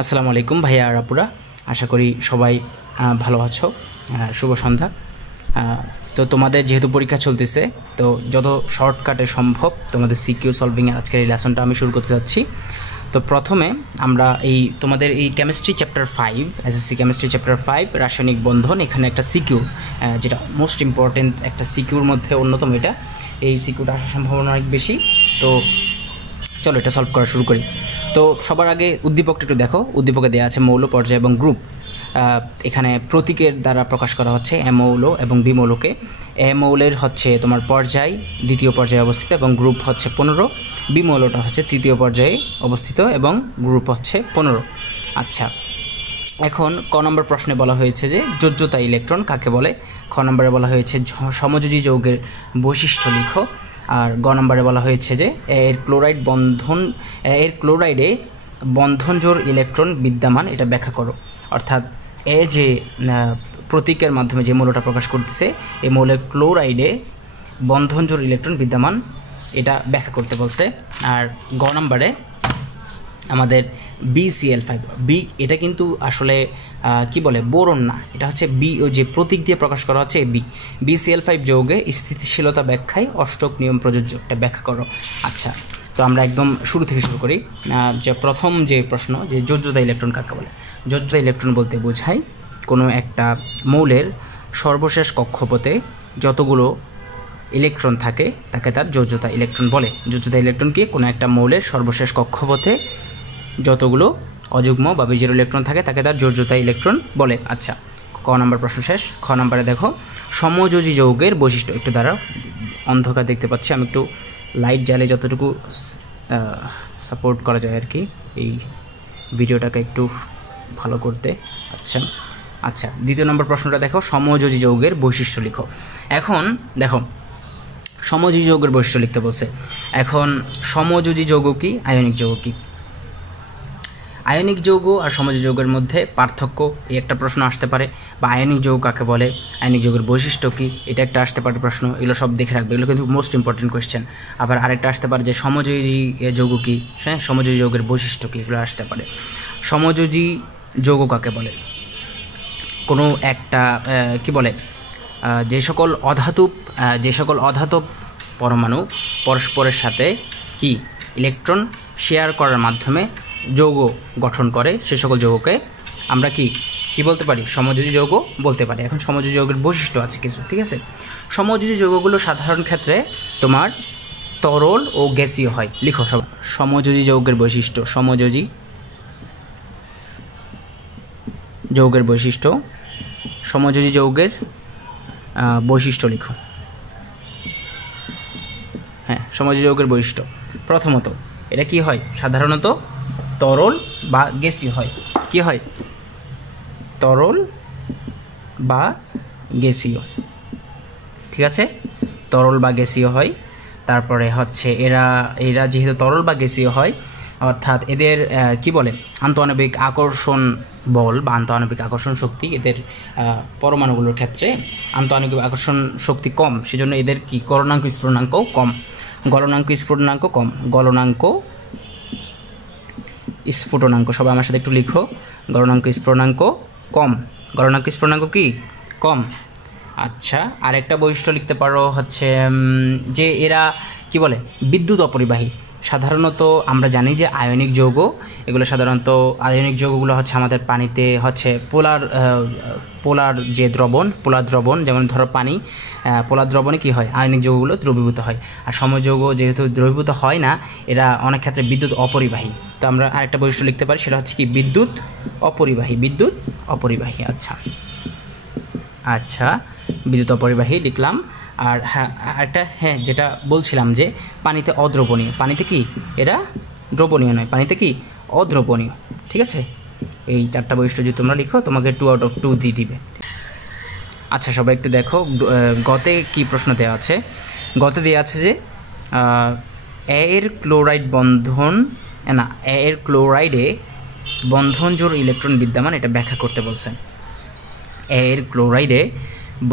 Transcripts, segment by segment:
আসসালামু আলাইকুম ভাইয়া আর আপুরা, আশা করি সবাই ভালো আছো। শুভ সন্ধ্যা। তো তোমাদের যেহেতু পরীক্ষা চলতেছে, তো যত শর্টকাটে সম্ভব তোমাদের সিকিউ সলভিংয়ের আজকের এই লেসনটা আমি শুরু করতে যাচ্ছি। তো প্রথমে আমরা তোমাদের এই chemistry chapter 5, SSC chemistry chapter 5 রাসায়নিক বন্ধন, এখানে একটা সিকিউ, যেটা মোস্ট ইম্পর্টেন্ট একটা সিকিউর মধ্যে অন্যতম, এই সিকিউটা আসার সম্ভাবনা অনেক বেশি। তো চলো এটা সলভ করা শুরু করি। তো সবার আগে উদ্দীপকটা একটু দেখো। উদ্দীপকে দেওয়া আছে মৌল, পর্যায় এবং গ্রুপ। এখানে প্রতীকের দ্বারা প্রকাশ করা হচ্ছে এ মৌল এবং বি মৌলকে। এ মৌলের হচ্ছে তোমার পর্যায় দ্বিতীয় পর্যায়ে অবস্থিত এবং গ্রুপ হচ্ছে 15। বি মৌলটা হচ্ছে তৃতীয় পর্যায়ে অবস্থিত এবং গ্রুপ হচ্ছে 15। আচ্ছা, এখন ক নম্বর প্রশ্নে বলা হয়েছে যে যোজ্যতা ইলেকট্রন কাকে বলে। খ নম্বরে বলা হয়েছে সমযোজী যৌগের বৈশিষ্ট্য লিখো। আর গ নম্বরে বলা হয়েছে যে এর ক্লোরাইডে বন্ধনজোড় ইলেকট্রন বিদ্যমান, এটা ব্যাখ্যা করো। অর্থাৎ যে প্রতীকের মাধ্যমে যে মৌলটা প্রকাশ করতেছে, এই মৌলের ক্লোরাইডে বন্ধনজোড় ইলেকট্রন বিদ্যমান, এটা ব্যাখ্যা করতে বলছে। আর গ নম্বরে আমাদের BCl5, এটা কিন্তু আসলে কি বলে, বোরন না, এটা হচ্ছে যে প্রতীক দিয়ে প্রকাশ করা হচ্ছে BCl5 যৌগের স্থিতিশীলতা ব্যাখ্যায় অষ্টক নিয়ম প্রযোজ্য, এটা ব্যাখ্যা করো। আচ্ছা, তো আমরা একদম শুরু থেকে শুরু করি। যে প্রথম যে প্রশ্ন, যে যোজ্যতা ইলেকট্রন কাকে বলে। যোজ্যতা ইলেকট্রন বলতে বোঝায় কোনো একটা মৌলের সর্বশেষ কক্ষপথে যতগুলো ইলেকট্রন থাকে তাকে তার যোজ্যতা ইলেকট্রন বলে। যোজ্যতা ইলেকট্রন কি, কোনো একটা মৌলের সর্বশেষ কক্ষপথে যতগুলো অযুগ্ম বা বিজোড় ইলেকট্রন থাকে তাকে তার যোজ্যতা ইলেকট্রন বলে। আচ্ছা, ক নম্বর প্রশ্ন শেষ। খ নম্বরে দেখো সমযোজী যৌগের বৈশিষ্ট্য। একটু দ্বারা অন্ধকার দেখতে পাচ্ছি, আমি একটু লাইট জ্বালে যতটুকু সাপোর্ট করা যায় আর কি, এই ভিডিওটাকে একটু ভালো করতে। আচ্ছা, দ্বিতীয় নম্বর প্রশ্নটা দেখো সমযোজী যৌগের বৈশিষ্ট্য লিখো। এখন দেখো সমযোজী যৌগের বৈশিষ্ট্য লিখতে বলছে। এখন সমযোজী যৌগ কি, আয়নিক যৌগ কি? আয়নিক যৌগ আর সমযোজী যৌগের মধ্যে পার্থক্য, এই একটা প্রশ্ন আসতে পারে। বা আয়নিক যৌগ কাকে বলে, আয়নিক যৌগের বৈশিষ্ট্য কি, এটা একটা আসতে পারে প্রশ্ন। এগুলো সব দেখে রাখবে, এগুলো কিন্তু মোস্ট ইম্পর্টেন্ট কোয়েশ্চেন। আবার আরেকটা আসতে পারে যে সমযোজী যৌগ কি, হ্যাঁ, সমযোজী যৌগের বৈশিষ্ট্য কি, এগুলো আসতে পারে। সমযোজী যৌগ কাকে বলে, কোনো একটা কি বলে, যে সকল অধাতব পরমাণু পরস্পরের সাথে কি ইলেকট্রন শেয়ার করার মাধ্যমে যৌগ গঠন করে, সে সকল যৌগকে আমরা কি বলতে পারি, সমযোজী যৌগ বলতে পারি। এখন সমযোজী যৌগের বৈশিষ্ট্য আছে কিছু, ঠিক আছে। সমযোজী যৌগগুলো সাধারণ ক্ষেত্রে তোমার তরল ও গ্যাসীয় হয়। লিখো সব সমযোজী যৌগের বৈশিষ্ট্য। সমযোজী যৌগের বৈশিষ্ট্য, সমযোজী যৌগের বৈশিষ্ট্য লিখো। হ্যাঁ, সমযোজী যৌগের বৈশিষ্ট্য, প্রথমত এটা কি হয়, সাধারণত তরল বা গ্যাসীয় হয়। কি হয়, তরল বা গ্যাসীয়, ঠিক আছে, তরল বা গ্যাসীয় হয়। তারপরে হচ্ছে এরা যেহেতু তরল বা গ্যাসীয় হয়, অর্থাৎ এদের কি বলে, আন্তঃআণবিক আকর্ষণ বল বা আন্তঃআণবিক আকর্ষণ শক্তি, এদের পরমাণুগুলোর ক্ষেত্রে আন্তঃআণবিক আকর্ষণ শক্তি কম, সেজন্য এদের কি গলনাঙ্ক স্ফুটনাঙ্কও কম। স্ফুটনাঙ্ক সবাই আমার সাথে একটু লিখো। গলনাঙ্ক স্ফুটনাঙ্ক কি, কম। আচ্ছা, আরেকটা বৈশিষ্ট্য লিখতে পারো হচ্ছে যে এরা কি বলে, বিদ্যুৎ অপরিবাহী। সাধারণত আমরা জানি যে আয়নিক যৌগগুলো হচ্ছে আমাদের পানিতে হচ্ছে পোলার দ্রবণ, যেমন ধরো পানি, পোলার দ্রবণে কি হয়, আয়নিক যৌগগুলো দ্রবীভূত হয়। আর সমযৌগ যেহেতু দ্রবীভূত হয় না, এরা অনেক ক্ষেত্রে বিদ্যুৎ অপরিবাহী। তো আমরা আরেকটা বৈশিষ্ট্য লিখতে পারি, সেটা হচ্ছে কি, বিদ্যুৎ অপরিবাহী। আচ্ছা, বিদ্যুৎ অপরিবাহী লিখলাম। আর একটা যেটা বলছিলাম যে পানিতে অদ্রবণীয়, পানিতে কি এরা দ্রবণীয় নয়, পানিতে কি অদ্রবণীয়, ঠিক আছে। এই চারটা বৈশিষ্ট্য যদি তোমরা লিখো, তোমাকে 2 out of 2 দিয়ে দিবে। আচ্ছা, সবাই একটু দেখো গতে কি প্রশ্ন দেওয়া আছে। গতে দেওয়া আছে যে এর ক্লোরাইডে বন্ধনজোড় ইলেকট্রন বিদ্যমান, এটা ব্যাখ্যা করতে বলছে। এর ক্লোরাইডে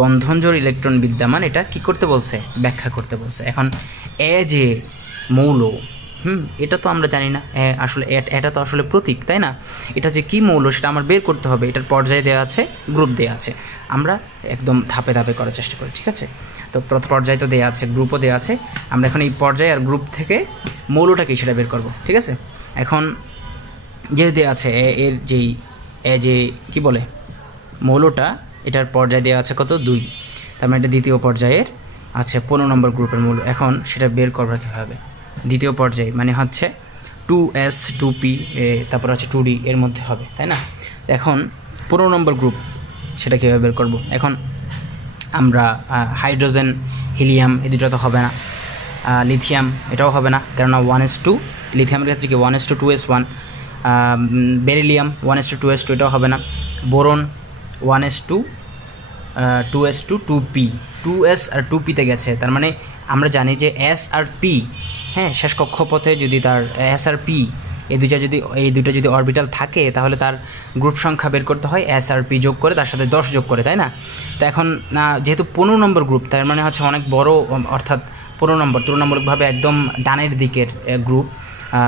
বন্ধনজোড় ইলেকট্রন বিদ্যমান, এটা কি করতে বলছে, ব্যাখ্যা করতে বলছে। এখন যে মৌল, এটা তো আমরা জানি না, আসলে এটা তো আসলে প্রতীক, তাই না? এটা যে কী মৌল সেটা আমার বের করতে হবে। এটার পর্যায়ে দেওয়া আছে, গ্রুপ দেওয়া আছে, আমরা একদম ধাপে ধাপে করার চেষ্টা করি, ঠিক আছে? তো প্রথম পর্যায়ে তো দেওয়া আছে, গ্রুপও দেওয়া আছে, আমরা এখন এই পর্যায়ে আর গ্রুপ থেকে মৌলটা কি সেটা বের করব, ঠিক আছে? এখন যেহেতু দেওয়া আছে এর যেই যে কি বলে মৌলটা, এটার পর্যায়ে দেওয়া আছে কত 2, তার মানে এটা দ্বিতীয় পর্যায়ের আচ্ছা 15 নম্বর গ্রুপের মৌল। এখন সেটা বের করবার কীভাবে? দ্বিতীয় পর্যায়ে মানে হচ্ছে 2s 2p তারপর হচ্ছে 2d এর মধ্যে হবে, তাই না? এখন 15 নম্বর গ্রুপ সেটা কীভাবে বের করব? এখন আমরা হাইড্রোজেন হিলিয়াম এই দুটো তো হবে না, লিথিয়াম এটাও হবে না, কেননা 1s2, লিথিয়ামের ক্ষেত্রে কি 1s2 2s1, beryllium 1s2 2s2 এটাও হবে না, boron 1s2 2s2 2p, 2s আর 2pতে গেছে, তার মানে আমরা জানি যে s আর p, হ্যাঁ, শেষ কক্ষপথে যদি তার s আর p এই দুইটা যদি অরবিটাল থাকে তাহলে তার গ্রুপ সংখ্যা বের করতে হয় s আর p যোগ করে, তার সাথে 10 যোগ করে, তাই না? তো এখন যেহেতু 15 নম্বর গ্রুপ, তার মানে হচ্ছে অনেক বড়, অর্থাৎ 15 নম্বর তুলনামূলকভাবে একদম ডানের দিকের গ্রুপ,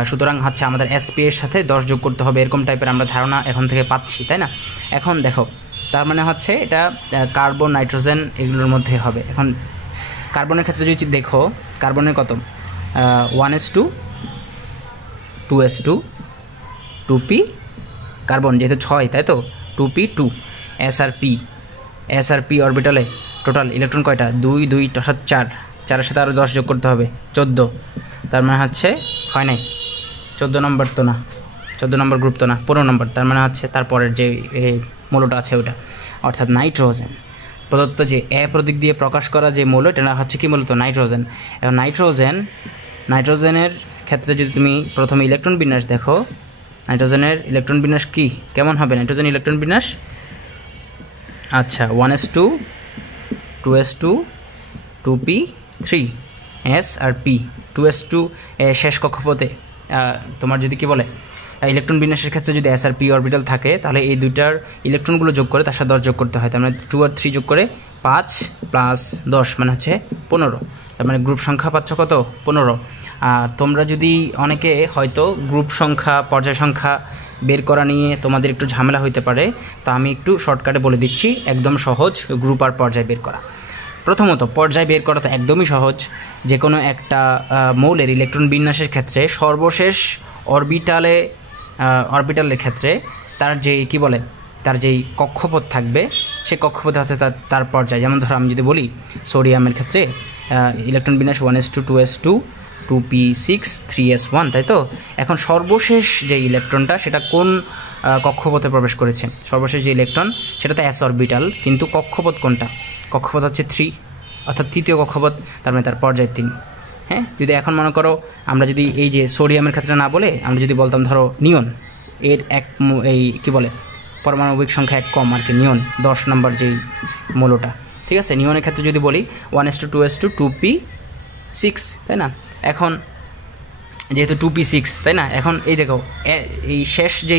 সুতরাং হচ্ছে আমাদের sp এর সাথে 10 যোগ করতে হবে, এরকম টাইপের আমরা ধারণা এখন থেকে পাচ্ছি, তাই না? এখন দেখো, তার মানে হচ্ছে এটা কার্বন নাইট্রোজেন এগুলোর মধ্যে হবে। এখন কার্বনের ক্ষেত্রে যদি দেখো, কার্বনের কত 1s2 2s2 2p, কার্বন যেহেতু 6, তাই তো 2p 2, s আর p অরবিটালে টোটাল ইলেকট্রন কয়টা 2 2 অর্থাৎ 4, 4-এর সাথে আরও 10 যোগ করতে হবে 14, তার মানে হচ্ছে হয় নাই 14 নম্বর তো না, 14 নম্বর গ্রুপ তো না, 15 নম্বর, তার মানে হচ্ছে তারপরের যে মৌলটা আছে ওটা, অর্থাৎ নাইট্রোজেন। প্রদত্ত যে প্রতীক দিয়ে প্রকাশ করা যে মৌল এটা হচ্ছে কি মূলত নাইট্রোজেন। এখন নাইট্রোজেনের ক্ষেত্রে যদি তুমি প্রথমে ইলেকট্রন বিন্যাস দেখো, নাইট্রোজেনের ইলেকট্রন বিন্যাস কি কেমন হবে? নাইট্রোজেন ইলেকট্রন বিন্যাস আচ্ছা 1s2 2s2 2p 3 s আর p, 2s2 শেষ কক্ষপথে তোমার যদি কি বলে ইলেকট্রন বিন্যাসের ক্ষেত্রে যদি s আর p অরবিটাল থাকে তাহলে এই দুইটার ইলেকট্রনগুলো যোগ করে তার সাথে 10 যোগ করতে হয়, তার মানে 2 আর 3 যোগ করে 5 প্লাস 10 মানে হচ্ছে 15, তার মানে গ্রুপ সংখ্যা পাচ্ছ কত 15। আর তোমরা যদি অনেকে হয়তো গ্রুপ সংখ্যা পর্যায় সংখ্যা বের করা নিয়ে তোমাদের একটু ঝামেলা হইতে পারে, তো আমি একটু শর্টকাটে বলে দিচ্ছি, একদম সহজ গ্রুপ আর পর্যায় বের করা। প্রথমত পর্যায় বের করা তো একদমই সহজ, যে কোনো একটা মৌলের ইলেকট্রন বিন্যাসের ক্ষেত্রে সর্বশেষ অরবিটালের ক্ষেত্রে তার যেই কি বলে তার যেই কক্ষপথ থাকবে সেই কক্ষপথে হচ্ছে তার পর্যায়। যেমন ধরো আমি যদি বলি সোডিয়ামের ক্ষেত্রে ইলেকট্রন বিন্যাস 1s2 2s2 2p6 3s1, তাই তো? এখন সর্বশেষ যে ইলেকট্রনটা সেটা কোন কক্ষপথে প্রবেশ করেছে? সর্বশেষ যে ইলেকট্রন সেটা তো s অরবিটাল, কিন্তু কক্ষপথ কোনটা? কক্ষপথ হচ্ছে 3, অর্থাৎ তৃতীয় কক্ষপথ, তার মানে তার পর্যায় 3। হ্যাঁ, যদি এখন মনে করো আমরা যদি এই যে সোডিয়ামের ক্ষেত্রে না বলে আমরা যদি বলতাম ধরো নিয়ন, এর এই কি বলে পারমাণবিক সংখ্যা 1 কম আর কি, নিয়ন 10 নম্বর যেই মৌলটা, ঠিক আছে? নিয়নের ক্ষেত্রে যদি বলি 1s2 2s2 2p6, তাই না? এখন যেহেতু 2p6, তাই না? এখন এই দেখো এই শেষ যে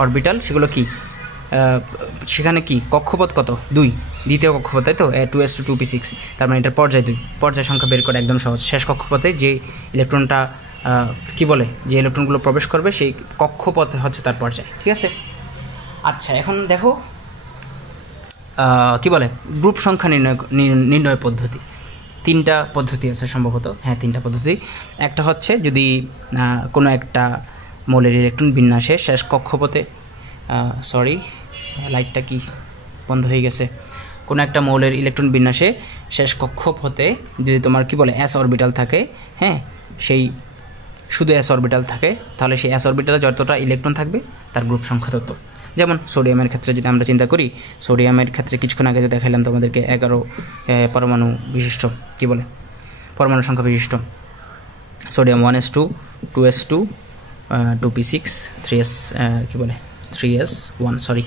অরবিটাল সেগুলো কি সেখানে কি কক্ষপথ কত 2, দ্বিতীয় কক্ষপথ, তাই তো 2s2 2p6, তার মানে এটার পর্যায় 2, পর্যায় সংখ্যা বের করা একদম সহজ। শেষ কক্ষপথে যে ইলেকট্রনটা কি বলে যে ইলেকট্রনগুলো প্রবেশ করবে সেই কক্ষপথে হচ্ছে তার পর্যায়, ঠিক আছে? আচ্ছা, এখন দেখো কি বলে গ্রুপ সংখ্যা নির্ণয় পদ্ধতি, 3টা পদ্ধতি আছে সম্ভবত, হ্যাঁ 3টা পদ্ধতি। একটা হচ্ছে যদি কোনো একটা মৌলের ইলেকট্রন বিন্যাসে শেষ কক্ষপথে সরি লাইটটা কি বন্ধ হয়ে গেছে, কোনো একটা মৌলের ইলেকট্রন বিন্যাসে শেষ কক্ষপথে যদি তোমার কি বলে s অরবিটাল থাকে, হ্যাঁ সেই শুধু s অরবিটাল থাকে, তাহলে সেই s অরবিটালে যতটা ইলেকট্রন থাকবে তার গ্রুপ সংখ্যা তত। যেমন সোডিয়ামের ক্ষেত্রে যদি আমরা চিন্তা করি, সোডিয়ামের ক্ষেত্রে কিছুক্ষণ আগে দেখাইলাম তোমাদেরকে 11 পরমাণু বিশিষ্ট কি বলে পরমাণু সংখ্যা বিশিষ্ট sodium 1s2 2s2 2p6 3s কি বলে 3s1 সরি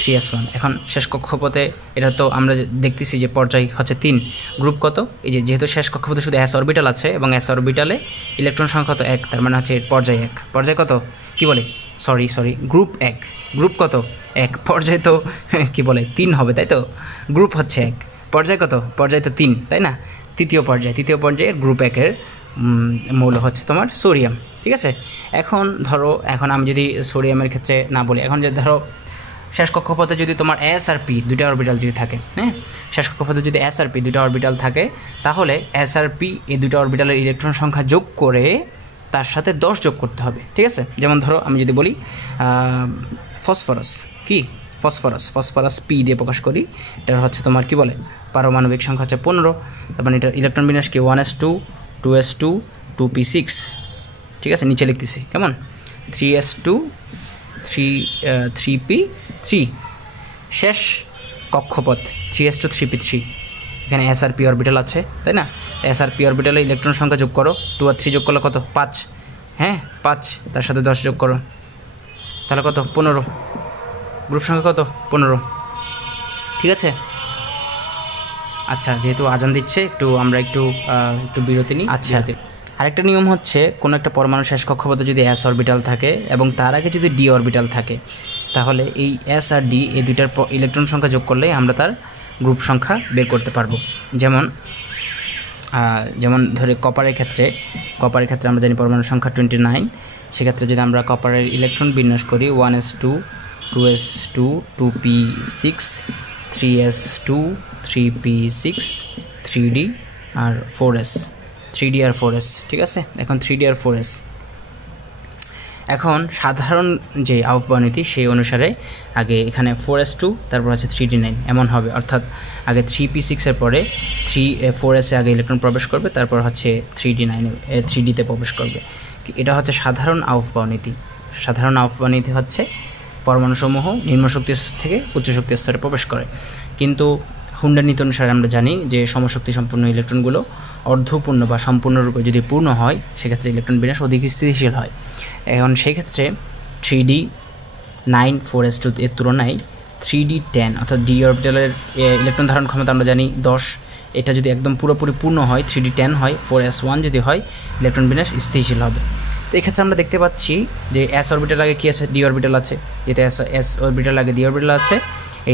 3s1। এখন শেষ কক্ষপথে এটা তো আমরা দেখতেছি যে পর্যায় হচ্ছে 3, গ্রুপ কত? এই যেহেতু শেষ কক্ষপথে শুধু s অরবিটাল আছে এবং s অরবিটালে ইলেকট্রন সংখ্যা তো 1, তার মানে হচ্ছে পর্যায় 1। পর্যায় কত কি বলে সরি গ্রুপ 1, গ্রুপ কত 1, পর্যায় তো কি বলে 3 হবে, তাই তো? গ্রুপ হচ্ছে 1, পর্যায় কত? পর্যায় তো 3, তাই না? তৃতীয় পর্যায়ে গ্রুপ 1-এর মৌল হচ্ছে তোমার সোডিয়াম। ঠিক আছে, এখন ধরো আমি যদি সোডিয়ামের ক্ষেত্রে না বলি, এখন যদি ধরো শেষ কক্ষপথে যদি তোমার এস আর পি দুইটা অরবিটাল যদি থাকে, হ্যাঁ, শেষ কক্ষপথে যদি এস আর পি দুইটা অরবিটাল থাকে, তাহলে এস আর পি এই দুইটা অরবিটালের ইলেকট্রন সংখ্যা যোগ করে তার সাথে 10 যোগ করতে হবে। ঠিক আছে, যেমন ধরো আমি যদি বলি ফসফরাস, কি ফসফরাস পি দিয়ে প্রকাশ করি, এটা হচ্ছে তোমার কি বলে পারমাণবিক সংখ্যা হচ্ছে 15, তার মানে এটা ইলেকট্রন বিন্যাস কি 1s2 2s2 2p6। ঠিক আছে, নিচে লিখতেছি কেমন 3s2 3p3। শেষ কক্ষপথ 3s2 3p3, এখানে এস আর পি অরবিটাল আছে, তাই না? এস আর পি অরবিটালে ইলেকট্রন সংখ্যা যোগ করো, 2 আর 3 যোগ করলে কত 5, হ্যাঁ 5, তার সাথে 10 যোগ করো, তাহলে কত 15, গ্রুপ সংখ্যা কত 15। ঠিক আছে, আচ্ছা যেহেতু আজান দিচ্ছে আমরা একটু বিরতি নিই। আচ্ছা, আরেকটা নিয়ম হচ্ছে কোনো একটা পরমাণু শেষ কক্ষপথে যদি এস অরবিটাল থাকে এবং তার আগে যদি ডি অরবিটাল থাকে, তাহলে এই এস আর ডি এই দুইটার ইলেকট্রন সংখ্যা যোগ করলে আমরা তার গ্রুপ সংখ্যা বের করতে পারবো। যেমন ধরে কপারের ক্ষেত্রে আমরা জানি পরমাণু সংখ্যা 29, সেক্ষেত্রে যদি আমরা কপারের ইলেকট্রন বিন্যাস করি 1s2 2s2 2p6 3s2 3p6 3d আর 4s 4s। ঠিক আছে, এখন 3d আর 4s, এখন সাধারণ যে আহ্বানীতি সেই অনুসারে আগে এখানে 4s2 তারপর হচ্ছে 3d9 এমন হবে, অর্থাৎ আগে 3p6 এর পরে 4s-এ আগে ইলেকট্রন প্রবেশ করবে, তারপর হচ্ছে 3d-তে প্রবেশ করবে। এটা হচ্ছে সাধারণ আহ্বানীতি। সাধারণ আহ্বানীতি হচ্ছে পরমাণুসমূহ নিম্ন শক্তি স্তর থেকে উচ্চ শক্তি স্তরে প্রবেশ করে, কিন্তু হুন্ডার নীতি অনুসারে আমরা জানি যে সমশক্তি সম্পূর্ণ ইলেকট্রনগুলো অর্ধপূর্ণ বা সম্পূর্ণরূপে যদি পূর্ণ হয়, সেক্ষেত্রে ইলেকট্রন বিন্যাস অধিক স্থিতিশীল হয়। এখন সেই ক্ষেত্রে 3d9 4s2 এর তুলনায় 3d10 অর্থাৎ ডি অরবিটালের ইলেকট্রন ধারণ ক্ষমতা আমরা জানি 10, এটা যদি একদম পুরোপুরি পূর্ণ হয় 3d10 হয়, 4s1 যদি হয় ইলেকট্রন বিন্যাস স্থিতিশীল হবে। তো এক্ষেত্রে আমরা দেখতে পাচ্ছি যে এস অরবিটাল আগে কী আছে, ডি অরবিটাল আছে, যেটা এস অরবিটাল আগে ডি অরবিটাল আছে,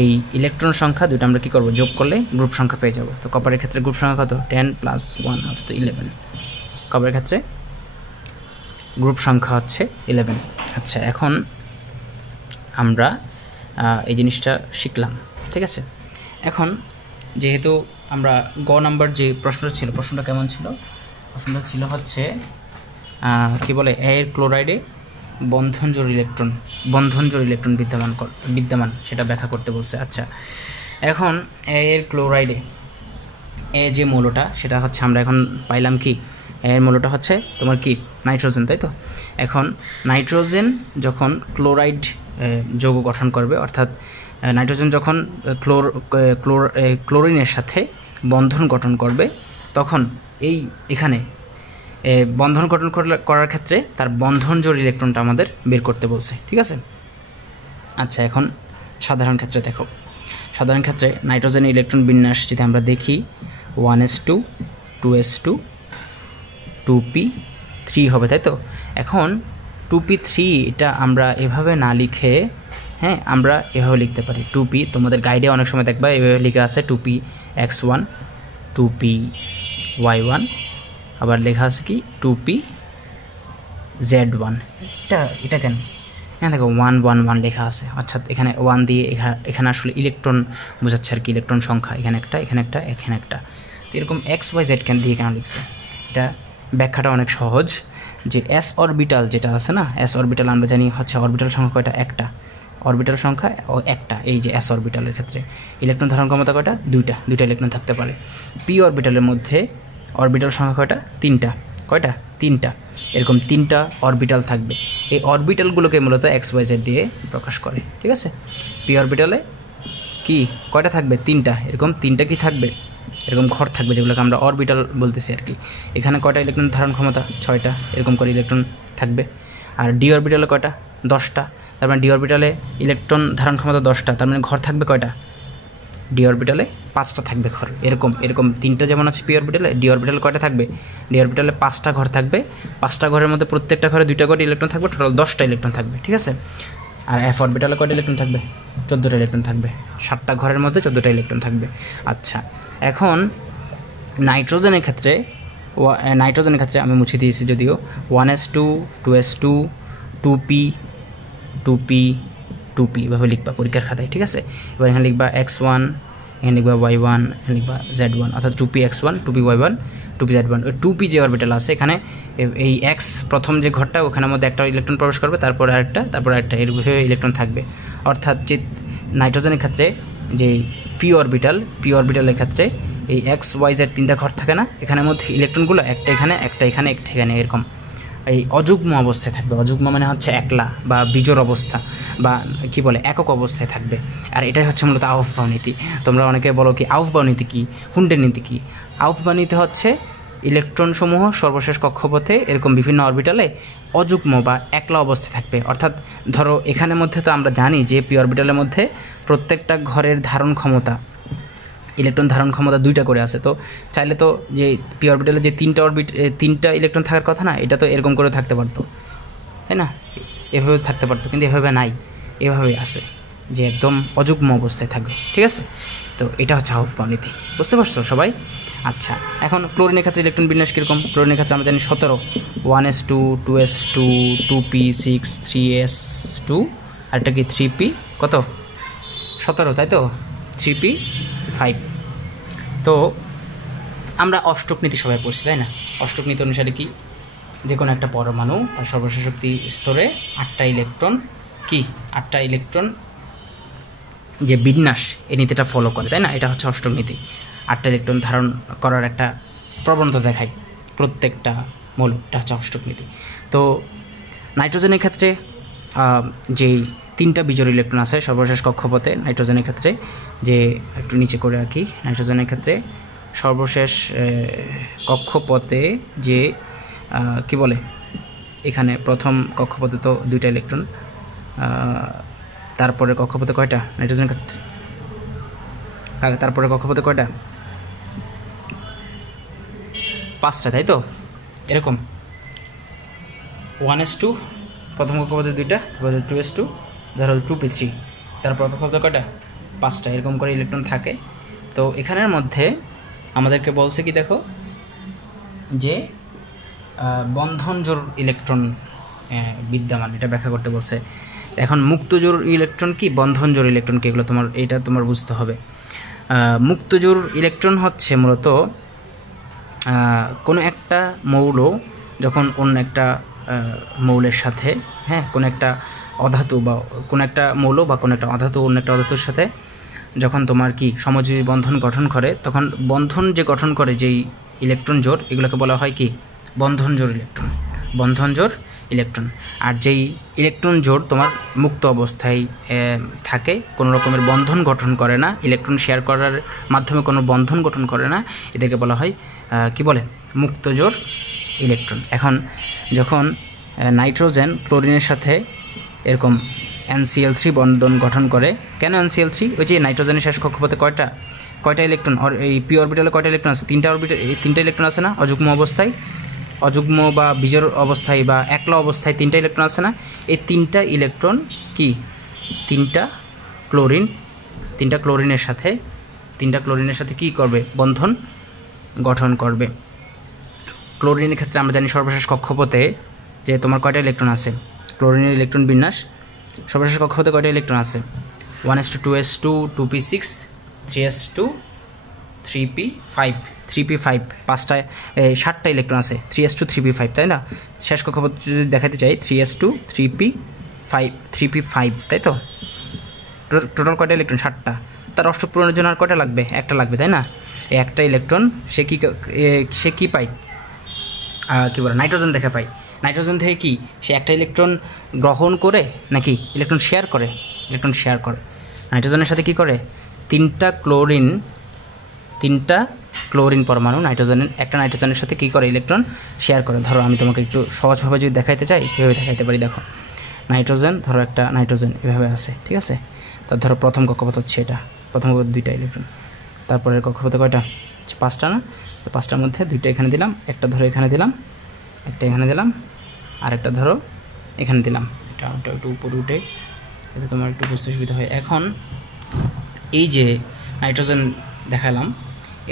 এই ইলেকট্রন সংখ্যা দুটো আমরা কী করবো যোগ করলে গ্রুপ সংখ্যা পেয়ে যাব। তো কপারের ক্ষেত্রে গ্রুপ সংখ্যা কত 10 + 1 অর্থাৎ 11, কপারের ক্ষেত্রে গ্রুপ সংখ্যা হচ্ছে 11। আচ্ছা, এখন আমরা এই জিনিসটা শিখলাম। ঠিক আছে, এখন যেহেতু আমরা নাম্বার যে প্রশ্নটা কেমন ছিল, প্রশ্নটা ছিল হচ্ছে কি বলে এর ক্লোরাইডে বন্ধনজোড় ইলেকট্রন বিদ্যমান সেটা ব্যাখ্যা করতে বলছে। আচ্ছা, এখন এর ক্লোরাইডে যে মৌলটা সেটা হচ্ছে আমরা এখন পাইলাম কি, এর মৌলটা হচ্ছে তোমার কি নাইট্রোজেন, তাই তো? এখন নাইট্রোজেন যখন ক্লোরাইড যৌগ গঠন করবে, অর্থাৎ নাইট্রোজেন যখন ক্লোরিনের সাথে বন্ধন গঠন করবে, তখন এখানে বন্ধন গঠন করার ক্ষেত্রে তার বন্ধনজোড় ইলেকট্রনটা আমাদের বের করতে বলছে। ঠিক আছে, আচ্ছা এখন সাধারণ ক্ষেত্রে দেখো, সাধারণ ক্ষেত্রে নাইট্রোজেনের ইলেকট্রন বিন্যাস যদি আমরা দেখি 1s2 2s2 2p3 হবে, তাই তো? এখন 2p3 এটা আমরা এভাবে না লিখে, হ্যাঁ আমরা এভাবে লিখতে পারি 2p, তোমাদের গাইডে অনেক সময় দেখবা এভাবে লেখা আছে 2px1 2py1, আবার লেখা আছে কি 2pz1। এটা কেন? হ্যাঁ দেখো 1 1 1 লেখা আছে, অর্থাৎ এখানে 1 দিয়ে এখানে আসলে ইলেকট্রন বোঝাচ্ছে আর কি, ইলেকট্রন সংখ্যা, এখানে একটা এখানে একটা এখানে একটা। তো এরকম xyz দিয়ে কেন লিখছে, এটা ব্যাখ্যাটা অনেক সহজ। যে এস অরবিটাল যেটা আছে না, এস অরবিটাল আমরা জানি হচ্ছে অরবিটাল সংখ্যা কয়টা, একটা অরবিটাল সংখ্যা একটা। এই যে এস অরবিটালের ক্ষেত্রে ইলেকট্রন ধারণ ক্ষমতা কয়টা, দুইটা ইলেকট্রন থাকতে পারে। পি অরবিটালের মধ্যে অরবিটাল সংখ্যা কয়টা, তিনটা, এরকম 3টা অরবিটাল থাকবে। এই অরবিটালগুলোকে মূলত xyz দিয়ে প্রকাশ করে। ঠিক আছে, পি অরবিটালে কি কয়টা থাকবে, 3টা, এরকম 3টা কি থাকবে, এরকম ঘর থাকবে, যেগুলোকে আমরা অরবিটাল বলতেছি আর কি। এখানে কয়টা ইলেকট্রন ধারণ ক্ষমতা, 6টা, এরকম করে ইলেকট্রন থাকবে। আর ডি অরবিটালে কয়টা, 10টা, তার মানে ডি অরবিটালে ইলেকট্রন ধারণ ক্ষমতা 10টা, তার মানে ঘর থাকবে কয়টা, ডি অরবিটালে 5টা থাকবে ঘর। এরকম 3টা যেমন আছে পি অরবিটালে, ডি অরবিটালে কয়টা থাকবে, ডি অরবিটালে 5টা ঘর থাকবে। 5টা ঘরের মধ্যে প্রত্যেকটা ঘরে 2টা করে ইলেকট্রন থাকবে, টোটাল 10টা ইলেকট্রন থাকবে। ঠিক আছে, আর এফ অরবিটালে কয়টা ইলেকট্রন থাকবে, 14টা ইলেকট্রন থাকবে। 7টা ঘরের মধ্যে 14টা ইলেকট্রন থাকবে। আচ্ছা, এখন নাইট্রোজেনের ক্ষেত্রে নাইট্রোজেনের ক্ষেত্রে আমি মুছে দিয়েছি যদিও 1s2 2s2 2p 2p 2p এভাবে লিখবা পরীক্ষার খাতায়, ঠিক আছে। এবার এখানে লিখবা x1, এখানে লিখবা y1, এখানে লিখবা z1, অর্থাৎ 2px1 2py1 2pz1। ওই 2p যে অরবিটাল আছে এখানে এই x প্রথম যে ঘরটা ওখানের মধ্যে একটা ইলেকট্রন প্রবেশ করবে, তারপর আরেকটা, তারপর আরেকটা, এরভাবে ইলেকট্রন থাকবে। অর্থাৎ যে নাইট্রোজেনের ক্ষেত্রে যে p অরবিটালের ক্ষেত্রে এই x y z তিনটা ঘর থাকে না, এখানের মধ্যে ইলেকট্রনগুলো একটা এখানে, একটা এখানে, একটা এখানে, এরকম এই অযুগ্ম অবস্থায় থাকবে। অযুগ্ম মানে হচ্ছে একলা বা বিজোড় অবস্থা বা কি বলে একক অবস্থায় থাকবে। আর এটাই হচ্ছে মূলত আউফবাউ নীতি। তোমরা অনেকে বলো কি আউফবাউ নীতি কি, হুন্ডের নীতি কি। আউফবাউ নীতি হচ্ছে ইলেকট্রন সমূহ সর্বশেষ কক্ষপথে এরকম বিভিন্ন অরবিটালে অযুগ্ম বা একলা অবস্থায় থাকবে। অর্থাৎ ধরো এখানের মধ্যে তো আমরা জানি যে পি অরবিটালের মধ্যে প্রত্যেকটা ঘরের ধারণ ক্ষমতা, ইলেকট্রন ধারণ ক্ষমতা 2টা করে আছে। তো চাইলে তো যে পি অরবিটালে যে 3টা ইলেকট্রন থাকার কথা না, এটা তো এরকম করে থাকতে পারতো, তাই না, এভাবে থাকতে পারতো, কিন্তু এভাবে নাই, এভাবে আছে যে একদম অযুগ্ম অবস্থায় থাকবে, ঠিক আছে। তো এটা হচ্ছে আউফবাউ নীতি, বুঝতে পারছো সবাই? আচ্ছা, এখন ক্লোরিনের ক্ষেত্রে ইলেকট্রন বিন্যাস কীরকম? ক্লোরিনের ক্ষেত্রে আমরা জানি 17, 1s2 2s2 2p6 3s2 আরেকটা কি 3p, কত 17, তাই তো 3p5। তো আমরা অষ্টক নীতি সবাই পড়ছি, তাই না? অষ্টক নীতি অনুসারে কি, যে কোনো একটা পরমাণু তার সর্বশেষ শক্তি স্তরে 8টা ইলেকট্রন কি 8টা ইলেকট্রন যে বিন্যাস, এই নীতিটা ফলো করে, তাই না? এটা হচ্ছে অষ্টক নীতি। 8টা ইলেকট্রন ধারণ করার একটা প্রবণতা দেখায় প্রত্যেকটা মৌল, এটা হচ্ছে অষ্টক নীতি। তো নাইট্রোজেনের ক্ষেত্রে যেই 3টা বিজোড় ইলেকট্রন আছে সর্বশেষ কক্ষপথে, নাইট্রোজেনের ক্ষেত্রে যে একটু নিচে করে রাখি, নাইট্রোজেনের ক্ষেত্রে সর্বশেষ কক্ষপথে যে কি বলে, এখানে প্রথম কক্ষপথে তো 2টা ইলেকট্রন, তারপরে কক্ষপথে কয়টা নাইট্রোজেনের ক্ষেত্রে, তারপরে কক্ষপথে কয়টা, 5টা, তাই তো? এরকম 1s2 প্রথম কক্ষপথে 2টা, তারপরে 2s2, ধরো 2p3, তারপর কক্ষপথে কয়টা, 5টা, এরকম করে ইলেকট্রন থাকে। তো এখানের মধ্যে আমাদেরকে বলছে কি দেখো, যে বন্ধন জোড় ইলেকট্রন বিদ্যমান, এটা ব্যাখ্যা করতে বলছে। এখন মুক্ত জোড় ইলেকট্রন কি, বন্ধন জোড় ইলেকট্রন কি, এগুলো তোমার বুঝতে হবে। মুক্ত জোড় ইলেকট্রন হচ্ছে মূলত কোনো একটা মৌল যখন অন্য একটা মৌলের সাথে, হ্যাঁ, কোনো একটা অধাতু বা কোনো একটা মৌল বা কোনো একটা অধাতু অন্য একটা অধাতুর সাথে যখন তোমার কি সমযোজী বন্ধন গঠন করে, তখন বন্ধন যে গঠন করে যেই ইলেকট্রন জোড়, এগুলোকে বলা হয় কি বন্ধন জোড় ইলেকট্রন, বন্ধন জোড় ইলেকট্রন। আর যেই ইলেকট্রন জোড় তোমার মুক্ত অবস্থায় থাকে, কোনো রকমের বন্ধন গঠন করে না, ইলেকট্রন শেয়ার করার মাধ্যমে কোনো বন্ধন গঠন করে না, এদেরকে বলা হয় কি বলে, মুক্ত জোড় ইলেকট্রন। এখন যখন নাইট্রোজেন ক্লোরিনের সাথে এরকম NCl3 বন্ধন গঠন করে, কেন NCl3? ওই যে নাইট্রোজেনের শেষ কক্ষপথে কয়টা ইলেকট্রন, এই পি অরবিটালে কয়টা ইলেকট্রন আছে, 3টা ইলেকট্রন আছে না অযুগ্ম অবস্থায়, অযুগ্ম বা বিজোড় অবস্থায় বা একলা অবস্থায় 3টা ইলেকট্রন আছে না, এই 3টা ইলেকট্রন কি 3টা ক্লোরিনের সাথে কি করবে, বন্ধন গঠন করবে। ক্লোরিনের ক্ষেত্রে আমরা জানি সর্বশেষ কক্ষপথে যে তোমার কয়টা ইলেকট্রন আছে, ক্লোরিনের ইলেকট্রন বিন্যাস সর্বশেষ কক্ষপথে কয়টা ইলেকট্রন আছে, 1s2 2s2 2p6 3s2 3p5 5টা 7টা ইলেকট্রন আছে, 3s2 3p5, তাই না? শেষ কক্ষপথ যদি দেখাতে চাই 3s2 3p5, তাই তো? টোটাল কয়টা ইলেকট্রন, 7টা। তার অষ্টক পূরণের জন্য আর কয়টা লাগবে, একটা লাগবে, তাই না? এই একটা ইলেকট্রন সে কি পায়, কী বলে, নাইট্রোজেন থেকে পায়। নাইট্রোজেন থেকে কি সে একটা ইলেকট্রন গ্রহণ করে নাকি ইলেকট্রন শেয়ার করে? নাইট্রোজেনের সাথে কি করে, 3টা ক্লোরিন পরমাণু একটা নাইট্রোজেনের সাথে কী করে, ইলেকট্রন শেয়ার করে। ধরো আমি তোমাকে একটু সহজভাবে যদি দেখাইতে চাই, কীভাবে দেখাইতে পারি দেখো, নাইট্রোজেন, ধরো একটা নাইট্রোজেন এভাবে আছে, ঠিক আছে? তার ধরো প্রথম কক্ষপথ হচ্ছে এটা, প্রথম কক্ষপথে 2টা ইলেকট্রন, তারপরের কক্ষপথে কয়টা, 5টা না? তো 5টার মধ্যে 2টা এখানে দিলাম, একটা ধরো এখানে দিলাম, একটা এখানে দিলাম, আর একটা ধরো এখানে দিলাম, এটা একটু উপরে উঠে এতে তোমার একটু বুঝতে সুবিধা হয়। এখন এই যে নাইট্রোজেন দেখালাম,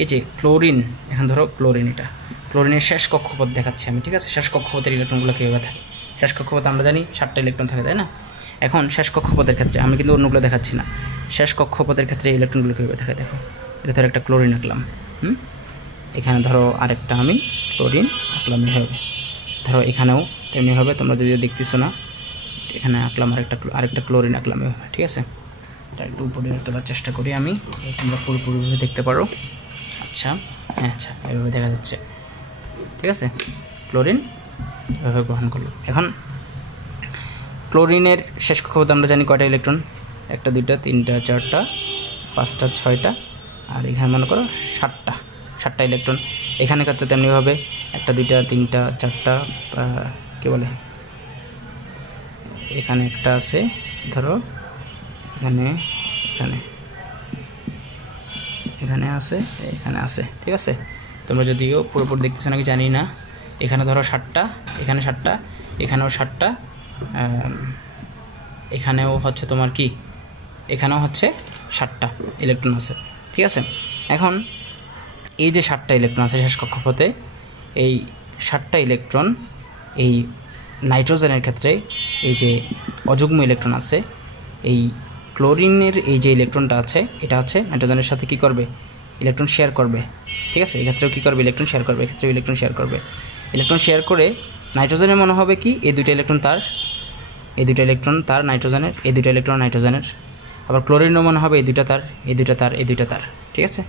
এই যে ক্লোরিন, এখন ধরো ক্লোরিন, এটা ক্লোরিনের শেষ কক্ষপথ দেখাচ্ছি আমি, ঠিক আছে? শেষ কক্ষপথের ইলেকট্রনগুলো কীভাবে থাকে। শেষ কক্ষপথ আমরা জানি 7টা ইলেকট্রন থাকে, তাই না? এখন শেষ কক্ষপথের ক্ষেত্রে আমি কিন্তু অন্যগুলো দেখাচ্ছি না, শেষ কক্ষপথের ক্ষেত্রে ইলেকট্রনগুলো কীভাবে থাকে দেখো। এটা ধরো একটা ক্লোরিন আঁকলাম, এখানে ধরো আরেকটা আমি ক্লোরিন আঁকলাম, এভাবে ধরো এখানেও তেমনি হবে, তোমরা যদি দেখতেছো না, এখানে আঁকলাম আরেকটা ক্লোরিন আঁকলাম এভাবে, ঠিক আছে? এটা একটু উপরে তোলার চেষ্টা করি আমি, তোমরা পুরোপুরিভাবে দেখতে পারো। আচ্ছা, হ্যাঁ, আচ্ছা, এভাবে দেখা যাচ্ছে, ঠিক আছে? ক্লোরিন এভাবে গ্রহণ করলো। এখন ক্লোরিনের শেষ কক্ষপথে আমরা জানি কয়টা ইলেকট্রন, 1টা 2টা 3টা 4টা 5টা 6টা, আর এখানে মনে করো 7টা ইলেকট্রন। এখানে ক্ষেত্রে তেমনিভাবে 1টা 2টা 3টা 4টা, কী বলে, এখানে একটা আছে ধরো, এখানে আছে, ঠিক আছে? তোমরা যদিও পুরোপুরি দেখতেছো নাকি জানি না। এখানে ধরো 7টা, এখানে 7টা, এখানেও 7টা, এখানেও হচ্ছে তোমার কি, এখানেও হচ্ছে 7টা ইলেকট্রন আছে, ঠিক আছে? এখন এই যে 7টা ইলেকট্রন আছে শেষ কক্ষপথে, এই 7টা ইলেকট্রন এই নাইট্রোজেনের ক্ষেত্রে এই যে অযুগ্ম ইলেকট্রন আছে, এই ক্লোরিনের এই যে ইলেকট্রনটা আছে, এটা হচ্ছে নাইট্রোজেনের সাথে কি করবে, ইলেকট্রন শেয়ার করবে, ঠিক আছে? এক্ষেত্রেও কী করবে, ইলেকট্রন শেয়ার করবে, এক্ষেত্রেও ইলেকট্রন শেয়ার করবে। ইলেকট্রন শেয়ার করে নাইট্রোজেনের মনে হবে কি, এই 2টা ইলেকট্রন তার, এই 2টা ইলেকট্রন তার নাইট্রোজেনের, এই 2টা ইলেকট্রন নাইট্রোজেনের। আবার ক্লোরিনও মনে হবে এই 2টা তার, এই 2টা তার, এই 2টা তার, ঠিক আছে?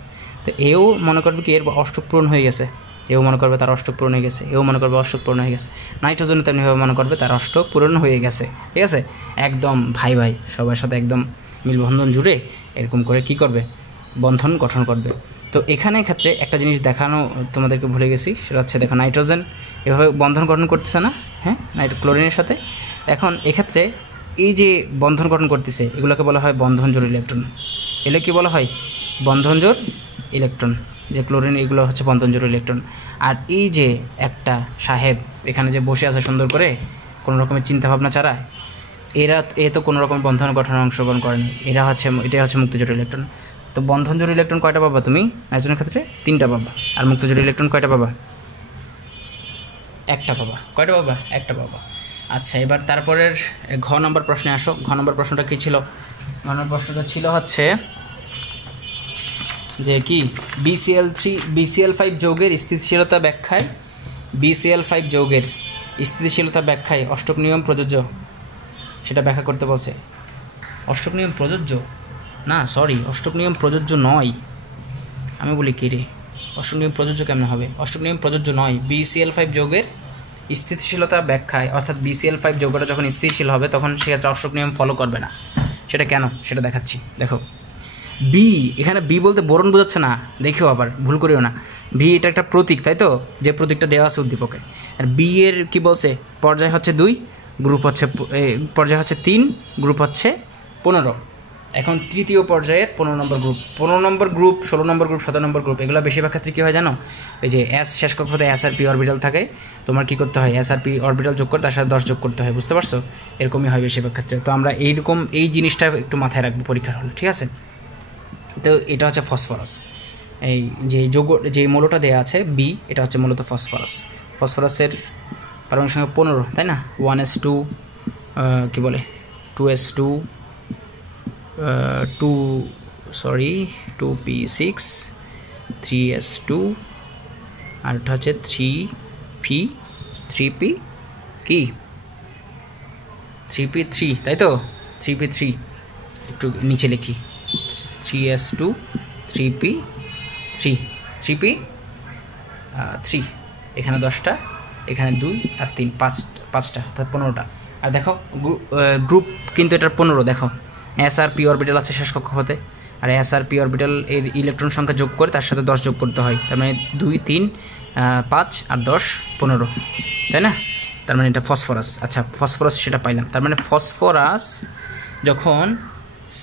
তো এও মনে করবে কি এর অষ্টক পূরণ হয়ে গেছে, এও মনে করবে তার অষ্টক পূরণ হয়ে গেছে, এও মনে করবে অষ্টক পূরণ হয়ে গেছে। নাইট্রোজেনও তেমনিভাবে মনে করবে তার অষ্টক পূরণ হয়ে গেছে, ঠিক আছে? একদম ভাই সবার সাথে একদম মিলবন্ধন জুড়ে এরকম করে কি করবে, বন্ধন গঠন করবে। তো এখানে ক্ষেত্রে একটা জিনিস দেখানো তোমাদেরকে ভুলে গেছি, সেটা হচ্ছে দেখো নাইট্রোজেন এভাবে বন্ধন গঠন করতেছে না, হ্যাঁ, ক্লোরিনের সাথে। এখন এক্ষেত্রে এই যে বন্ধন গঠন করতেছে এগুলোকে বলা হয় বন্ধনজোড় ইলেকট্রন। এগুলো কি বলা হয়, বন্ধনজোড় ইলেকট্রন। যে ক্লোরিন এগুলো হচ্ছে বন্ধনজোড় ইলেকট্রন। আর এই যে একটা সাহেব এখানে যে বসে আছে সুন্দর করে, কোনো রকমের চিন্তাভাবনা ছাড়া, এ তো কোনো রকম বন্ধন গঠনে অংশগ্রহণ করেনি, এটাই হচ্ছে মুক্তজোড় ইলেকট্রন। তো বন্ধনজোড় ইলেকট্রন কয়টা পাবা তুমি নাইট্রোজেনের ক্ষেত্রে, 3টা পাবা। আর মুক্তজোড় ইলেকট্রন কয়টা পাবা, 1টা পাবা। কয়টা পাবা, 1টা পাবা। আচ্ছা, এবার তারপরের ঘ নম্বর প্রশ্নে আসো। ঘ নম্বর প্রশ্নটা কী ছিল? ঘ নম্বর প্রশ্নটা ছিল হচ্ছে যে কি, BCl5 যৌগের স্থিতিশীলতা ব্যাখ্যায়, BCl5 যৌগের স্থিতিশীলতা ব্যাখ্যায় অষ্টক নিয়ম প্রযোজ্য, সেটা ব্যাখ্যা করতে বলছে। অষ্টক নিয়ম প্রযোজ্য না, সরি, অষ্টক নিয়ম প্রযোজ্য নয়। আমি বলি কী রে, অষ্টক নিয়ম প্রযোজ্য কেমন হবে? অষ্টক নিয়ম প্রযোজ্য নয়। BCl5 যৌগের স্থিতিশীলতা ব্যাখ্যায়, অর্থাৎ BCl5 যৌগটা যখন স্থিতিশীল হবে তখন সেক্ষেত্রে অষ্টক নিয়ম ফলো করবে না। সেটা কেন, সেটা দেখাচ্ছি। দেখো, বি, এখানে বি বলতে বোরন বোঝাচ্ছে না, দেখিও আবার ভুল করিও না। বি এটা একটা প্রতীক, তাই তো, যে প্রতীকটা দেওয়া আছে উদ্দীপকে। আর বি এর কী বলছে, পর্যায় হচ্ছে 2, গ্রুপ হচ্ছে পর্যায় হচ্ছে 3, গ্রুপ হচ্ছে 15। এখন তৃতীয় পর্যায়ের 15 নম্বর গ্রুপ, 15 নম্বর গ্রুপ, 16 নম্বর গ্রুপ, 17 নম্বর গ্রুপ, এগুলো বেশিরভাগ ক্ষেত্রে কী হয় জানো, এই যে এস শেষ কক্ষপথে এস আর পি অরবিটাল থাকে, তোমার কী করতে হয়, এস আর পি অরবিটাল যোগ করে তার সাথে 10 যোগ করতে হয়, বুঝতে পারছো? এরকমই হয় বেশিরভাগ ক্ষেত্রে। তো আমরা এইরকম এই জিনিসটা একটু মাথায় রাখবো পরীক্ষার হলে, ঠিক আছে? তো এটা হচ্ছে ফসফরাস। এই যে মৌলটা দেওয়া আছে বি, এটা হচ্ছে মূলত ফসফরাস। ফসফরাসের পারমাণবিক সংখ্যা 15, তাই না? 1s2, কী বলে, 2s2, 2p6, 3s2, আর এটা হচ্ছে 3p কি, 3p3, তাই তো, 3p3, একটু নিচে লিখি, 3s2, 3p3, এখানে 10টা, এখানে 2 আর 3, 5টা, অর্থাৎ 15টা। আর দেখো গ্রুপ কিন্তু এটার 15, দেখো এস আর পি অরবিটাল আছে শেষ কক্ষপথে, আর এস আর পি অরবিটাল এর ইলেকট্রন সংখ্যা যোগ করে তার সাথে 10 যোগ করতে হয়, তার মানে 2, 3, 5 আর 10, 15, তাই না? তার মানে এটা ফসফরাস। আচ্ছা, ফসফরাস সেটা পাইলাম। তার মানে ফসফরাস যখন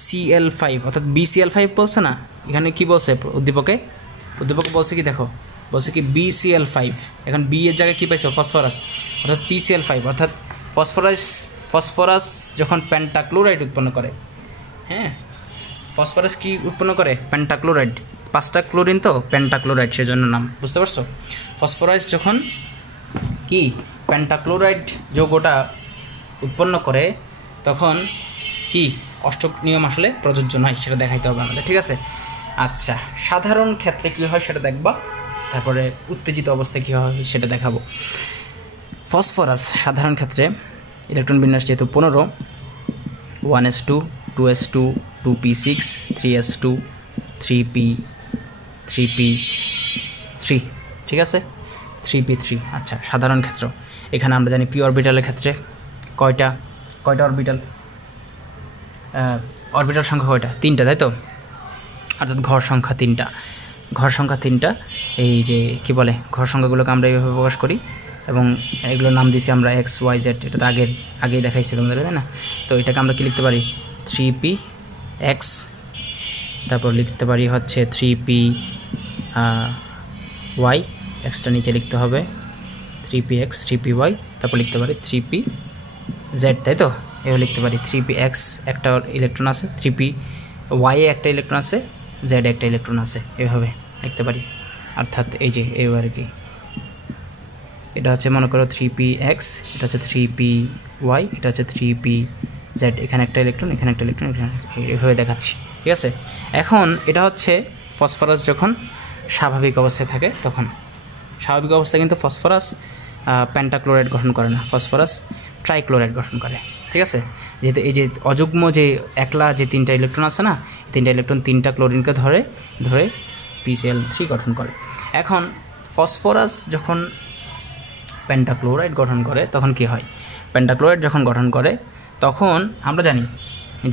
Cl5 অর্থাৎ BCl5 বলছে না, এখানে কি বলছে উদ্দীপকে বলছে কি, দেখো বলছে কি BCl5, এখন বি এর জায়গায় কী পাইছো, ফসফরাস, অর্থাৎ PCl5, অর্থাৎ ফসফরাস যখন পেন্টাক্লোরাইড উৎপন্ন করে, হ্যাঁ, ফসফরাস কি উৎপন্ন করে, পেন্টাক্লোরাইড। 5টা ক্লোরিন তো পেন্টাক্লোরাইড, সেজন্য নাম, বুঝতে পারছো? ফসফরাস যখন কি পেন্টাক্লোরাইড যৌগটা উৎপন্ন করে তখন কি অষ্টক নিয়ম আসলে প্রযোজ্য নয়, সেটা দেখাইতে হবে আমাদের, ঠিক আছে? আচ্ছা, সাধারণ ক্ষেত্রে কী হয় সেটা দেখবা, তারপরে উত্তেজিত অবস্থায় কী হয় সেটা দেখাবো। ফসফরাস সাধারণ ক্ষেত্রে ইলেকট্রন বিন্যাস যেহেতু 15, 1s2 2s2 2p6 3s2 3p3, ঠিক আছে, 3p3। আচ্ছা, সাধারণ ক্ষেত্র এখানে আমরা জানি পি অরবিটালের ক্ষেত্রে কয়টা অরবিটাল, অরবিটাল সংখ্যা কয়টা? 3টা, তাই তো? অর্থাৎ ঘর সংখ্যা 3টা। এই যে কি বলে, ঘর সংখ্যাগুলোকে আমরা এইভাবে প্রকাশ করি এবং এগুলোর নাম দিয়েছি আমরা এক্স ওয়াই জেড। এটা তো আগেই দেখাইছি তোমাদের, তাই না? তো এটাকে আমরা কি লিখতে পারি? 3px, তারপর লিখতে পারি হচ্ছে 3py, এক্সটা নিচে লিখতে হবে 3px 3py, তারপর লিখতে পারি 3pz, তাই তো? এভাবে লিখতে পারি 3px একটা ইলেকট্রন আছে, 3py এ একটা ইলেকট্রন আছে, z একটা ইলেকট্রন আছে, এভাবে লিখতে পারি। অর্থাৎ এই যে এইভাবে আর কি, এটা হচ্ছে মনে করো 3px, এটা হচ্ছে 3py, এটা হচ্ছে 3pz, এখানে একটা ইলেকট্রন, এখানে একটা ইলেকট্রন, এভাবে দেখাচ্ছি, ঠিক আছে? এখন এটা হচ্ছে ফসফরাস যখন স্বাভাবিক অবস্থায় থাকে তখন। স্বাভাবিক অবস্থায় কিন্তু ফসফরাস পেন্টাক্লোরাইড গঠন করে না, ফসফরাস ট্রাইক্লোরাইড গঠন করে, ঠিক আছে? যেহেতু এই যে অযুগ্ম যে একলা যে 3টা ইলেকট্রন আছে না, 3টা ইলেকট্রন 3টা ক্লোরিনকে ধরে PCl3 গঠন করে। এখন ফসফরাস যখন পেন্টাক্লোরাইড গঠন করে তখন কি হয়? পেন্টাক্লোরাইড যখন গঠন করে তখন আমরা জানি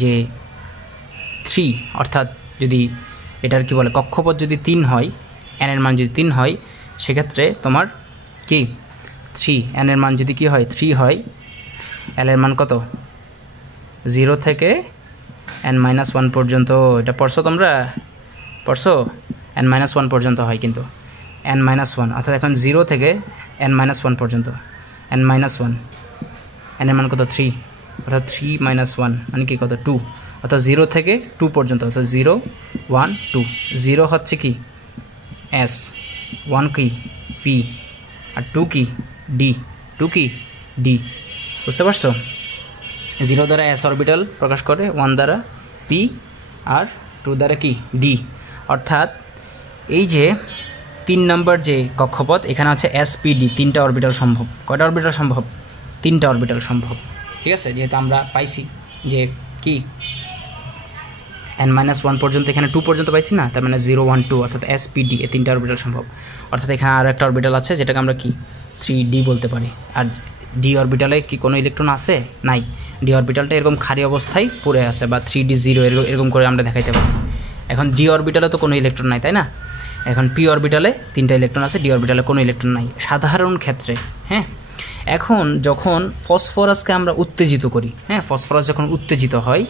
যে 3, অর্থাৎ যদি এটার কি বলে কক্ষপথ যদি 3 হয়, n এর মান যদি 3 হয়, সেক্ষেত্রে তোমার কি 3, n এর মান যদি কি হয় 3 হয়, l এর মান কত? 0 থেকে n-1 পর্যন্ত। এটা পড়ছো তোমরা? পড়ছো? n-1 পর্যন্ত হয় কিন্তু, n-1, অর্থাৎ এখন 0 থেকে n-1 পর্যন্ত, n-1, n এর মান কত? 3, অর্থাৎ 3 - 1 মানে কি কত? 2, অর্থাৎ 0 থেকে 2 পর্যন্ত, অর্থাৎ 0 1 2। 0 হচ্ছে কি s, 1 কি p, আর 2 কি d, 2 কি d, বুঝতে পারছো? 0 দ্বারা s অরবিটাল প্রকাশ করে, 1 দ্বারা p, আর 2 দ্বারা কি d। অর্থাৎ এই যে 3 নম্বর যে কক্ষপথ, এখানে হচ্ছে spd, 3টা অরবিটাল সম্ভব। কয়টা অরবিটাল সম্ভব? 3টা অরবিটাল সম্ভব, ঠিক আছে? যেহেতু আমরা পাইছি যে কি n-1 পর্যন্ত, এখানে 2 পর্যন্ত পাইছি না, তার মানে 0 1 2, অর্থাৎ spd, এই 3টা অরবিটাল সম্ভব। অর্থাৎ এখানে আরও একটা অরবিটাল আছে যেটাকে আমরা কি 3d বলতে পারি। আর d অরবিটালে কি কোনো ইলেকট্রন আছে? নাই। d অরবিটালটা এরকম খালি অবস্থায় পড়ে আছে, বা 3d 0 এরকম করে আমরা দেখাইতে পারি। এখন d অরবিটালে তো কোনো ইলেকট্রন নাই, তাই না? এখন p অরবিটালে 3টা ইলেকট্রন আছে, d অরবিটালে কোনো ইলেকট্রন নাই সাধারণ ক্ষেত্রে, হ্যাঁ? এখন যখন ফসফরাসকে আমরা উত্তেজিত করি, হ্যাঁ, ফসফরাস যখন উত্তেজিত হয়,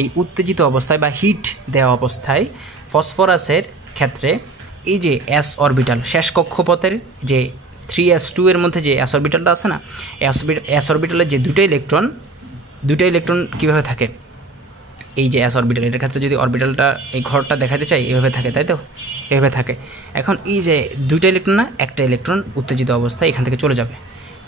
এই উত্তেজিত অবস্থায় বা হিট দেওয়া অবস্থায় ফসফরাসের ক্ষেত্রে এই যে s অরবিটাল, শেষ কক্ষপথের যে 3s2 এর মধ্যে যে s অরবিটালটা আছে না, s অরবিটালের যে দুটো ইলেকট্রন কীভাবে থাকে? এই যে s অরবিটাল, এটার ক্ষেত্রে যদি অরবিটালটা এই ঘরটা দেখাতে চাই, এভাবে থাকে, তাই তো? এভাবে থাকে। এখন এই যে দুইটা ইলেকট্রন না, একটা ইলেকট্রন উত্তেজিত অবস্থায় এখান থেকে চলে যাবে।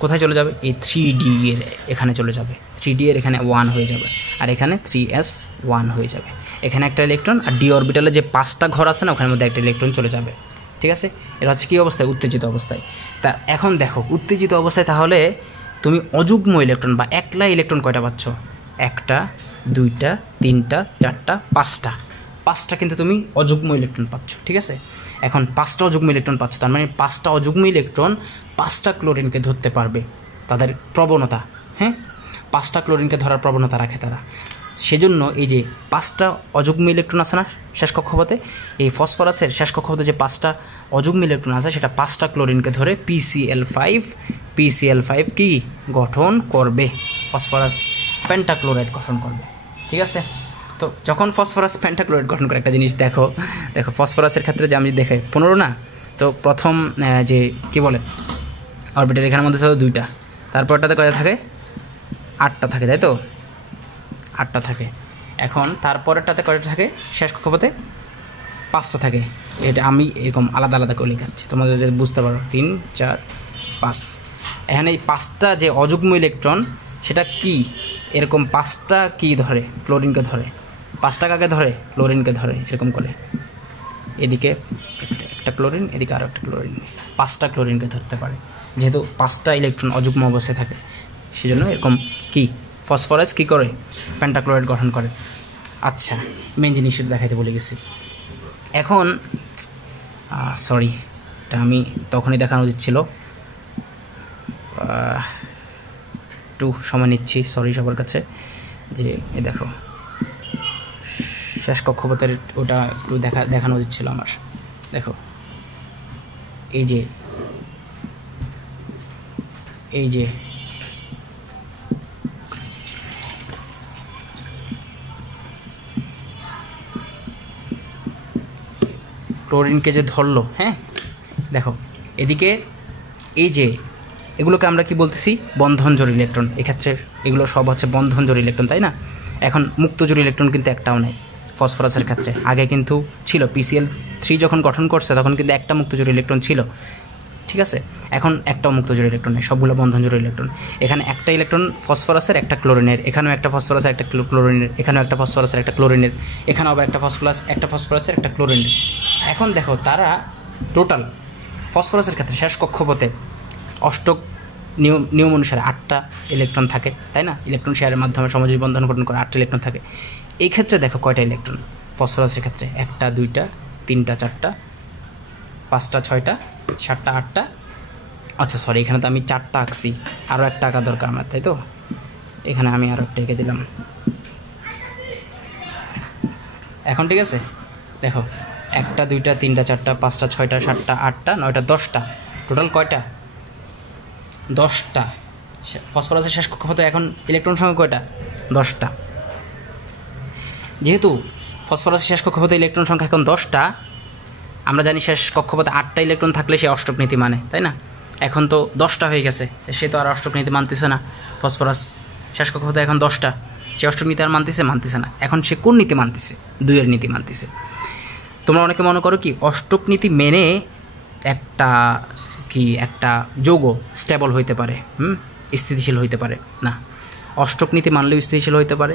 কোথায় চলে যাবে? এই 3d এর এখানে চলে যাবে, 3d এর এখানে 1 হয়ে যাবে, আর এখানে 3s1 হয়ে যাবে। এখানে একটা ইলেকট্রন, আর d অরবিটালে যে 5টা ঘর আছে না, ওখানের মধ্যে একটা ইলেকট্রন চলে যাবে, ঠিক আছে? এটা হচ্ছে কী অবস্থায়? উত্তেজিত অবস্থায়। তা এখন দেখো উত্তেজিত অবস্থায় তাহলে তুমি অযুগ্ম ইলেকট্রন বা একলা ইলেকট্রন কয়টা পাচ্ছ? 1টা 2টা 3টা 4টা 5টা কিন্তু তুমি অযুগ্ম ইলেকট্রন পাচ্ছ, ঠিক আছে? এখন 5টা অযুগ্ম ইলেকট্রন পাচ্ছ, তার মানে 5টা অযুগ্ম ইলেকট্রন 5টা ক্লোরিনকে ধরতে পারবে, তাদের প্রবণতা, হ্যাঁ, 5টা ক্লোরিনকে ধরার প্রবণতা রাখে তারা। সেজন্য এই যে 5টা অযুগ্ম ইলেকট্রন আছে না শেষ কক্ষপথে, এই ফসফরাসের শেষ কক্ষপথে যে 5টা অযুগ্ম ইলেকট্রন আছে, সেটা 5টা ক্লোরিনকে ধরে PCl5 কি গঠন করবে? ফসফরাস পেন্টাক্লোরাইড গঠন করবে, ঠিক আছে? তো যখন ফসফরাস পেন্টাক্লোরাইড গঠন করে, একটা জিনিস দেখো ফসফরাসের ক্ষেত্রে যে আমি দেখে 15 না, তো প্রথম যে কি বলে অরবিটাল, এখানের মধ্যে শুধু 2টা, তারপরটাতে কয়টা থাকে? 8টা থাকে, তাই তো? 8টা থাকে। এখন তারপরেরটাতে কয়টা থাকে শেষ কক্ষপথে? 5টা থাকে, এটা আমি এরকম আলাদা আলাদা করে লেখাচ্ছি তোমাদের যদি বুঝতে পারো। 3 4 5। এখানে এই 5টা যে অযুগ্ম ইলেকট্রন সেটা কি এরকম 5টা কি ধরে, ক্লোরিনকে ধরে। 5টা কাকে ধরে? ক্লোরিনকে ধরে। এরকম করে এদিকে একটা ক্লোরিন, এদিকে আরও একটা ক্লোরিন, 5টা ক্লোরিনকে ধরতে পারে। যেহেতু 5টা ইলেকট্রন অযুগ্ম অবস্থায় থাকে সেজন্য এরকম কি ফসফরাস কী করে, পেন্টাক্লোরাইড গঠন করে। আচ্ছা, মেন জিনিসটা দেখাইতে বলে গেছি। এখন সরি, এটা আমি তখনই দেখানো উচিত ছিল, একটু সময় নিচ্ছি, সরি সবার কাছে। যে দেখো শেষ কক্ষপথের ওটা একটু দেখানো উচিত ছিল আমার। দেখো এই যে ক্লোরিনকে যে ধরলো, হ্যাঁ দেখো এদিকে এই যে এগুলোকে আমরা কি বলতেছি? বন্ধনজোড় ইলেকট্রন। এক্ষেত্রে এগুলো সব হচ্ছে বন্ধনজোড় ইলেকট্রন, তাই না? এখন মুক্তজোড় ইলেকট্রন কিন্তু একটাও নেই ফসফরাসের ক্ষেত্রে। আগে কিন্তু ছিল, PCl3 যখন গঠন করছে তখন কিন্তু একটা মুক্তজোড় ইলেকট্রন ছিল, ঠিক আছে? এখন একটাও মুক্তজোড় ইলেকট্রন নেই, সবগুলো বন্ধনজোড় ইলেকট্রন। এখানে একটা ইলেকট্রন ফসফরাসের, একটা ক্লোরিনের, এখানেও একটা ফসফরাসের, একটা ক্লোরিনের, এখানেও একটা ফসফরাসের, একটা ক্লোরিনের, এখানেও আবার একটা ফসফরাসের, একটা ক্লোরিনের। এখন দেখো তারা টোটাল ফসফরাসের ক্ষেত্রে শেষ কক্ষপথে অষ্টক নিয়ম অনুসারে 8টা ইলেকট্রন থাকে, তাই না? ইলেকট্রন শেয়ারের মাধ্যমে সমযোজী বন্ধন গঠন করে 8টা ইলেকট্রন থাকে। এই ক্ষেত্রে দেখো কয়টা ইলেকট্রন ফসফরাসের ক্ষেত্রে? 1টা 2টা 3টা 4টা 5টা 6টা 7টা 8টা। আচ্ছা সরি, এখানে তো আমি 4টা আঁকছি, আরও একটা আঁকা দরকার আমার, তাই তো? এখানে আমি আরও একটা এঁকে দিলাম। এখন ঠিক আছে, দেখো 1টা 2টা 3টা 4টা 5টা 6টা 7টা 8টা 9টা 10টা, টোটাল কয়টা? 10টা। ফসফরাসের শেষ কক্ষপথে এখন ইলেকট্রন সংখ্যা কয়টা? 10টা। যেহেতু ফসফরাসের শেষ কক্ষপথে ইলেকট্রন সংখ্যা এখন 10টা, আমরা জানি শেষ কক্ষপথে 8টা ইলেকট্রন থাকলে সে অষ্টক নীতি মানে, তাই না? এখন তো 10টা হয়ে গেছে, সে তো আর অষ্টক নীতি মানতেছে না। ফসফরাস শেষ কক্ষপথে এখন 10টা, সে অষ্টক নীতি আর মানতেছে না। এখন সে কোন নীতি মানতেছে? 2-এর নীতি মানতেছে। তোমরা অনেকে মনে করো কি অষ্টক নীতি মেনে একটা যৌগ স্টেবল হইতে পারে, স্থিতিশীল হইতে পারে না। অষ্টক নীতি মানলেও স্থিতিশীল হইতে পারে,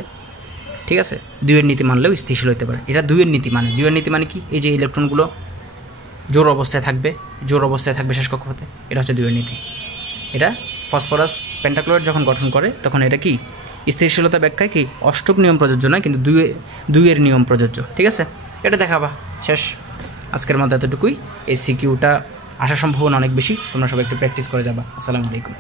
ঠিক আছে? 2-এর নীতি মানলেও স্থিতিশীল হইতে পারে। এটা 2-এর নীতি মানে। 2-এর নীতি মানে কি? এই যে ইলেকট্রনগুলো জোড় অবস্থায় থাকবে শেষ কক্ষপথে, এটা হচ্ছে 2-এর নীতি। এটা ফসফরাস পেন্টাক্লোরাইড যখন গঠন করে তখন এটা কি স্থিতিশীলতা ব্যাখ্যায় কি অষ্টক নিয়ম প্রযোজ্য নয়, কিন্তু 2-এর নিয়ম প্রযোজ্য, ঠিক আছে? এটা দেখাবা। শেষ, আজকের মতো এতটুকুই। এই সিকিউটা আসার সম্ভাবনা অনেক বেশি, তোমরা সবাই একটু প্র্যাকটিস করে যাবা। আসসালামু আলাইকুম।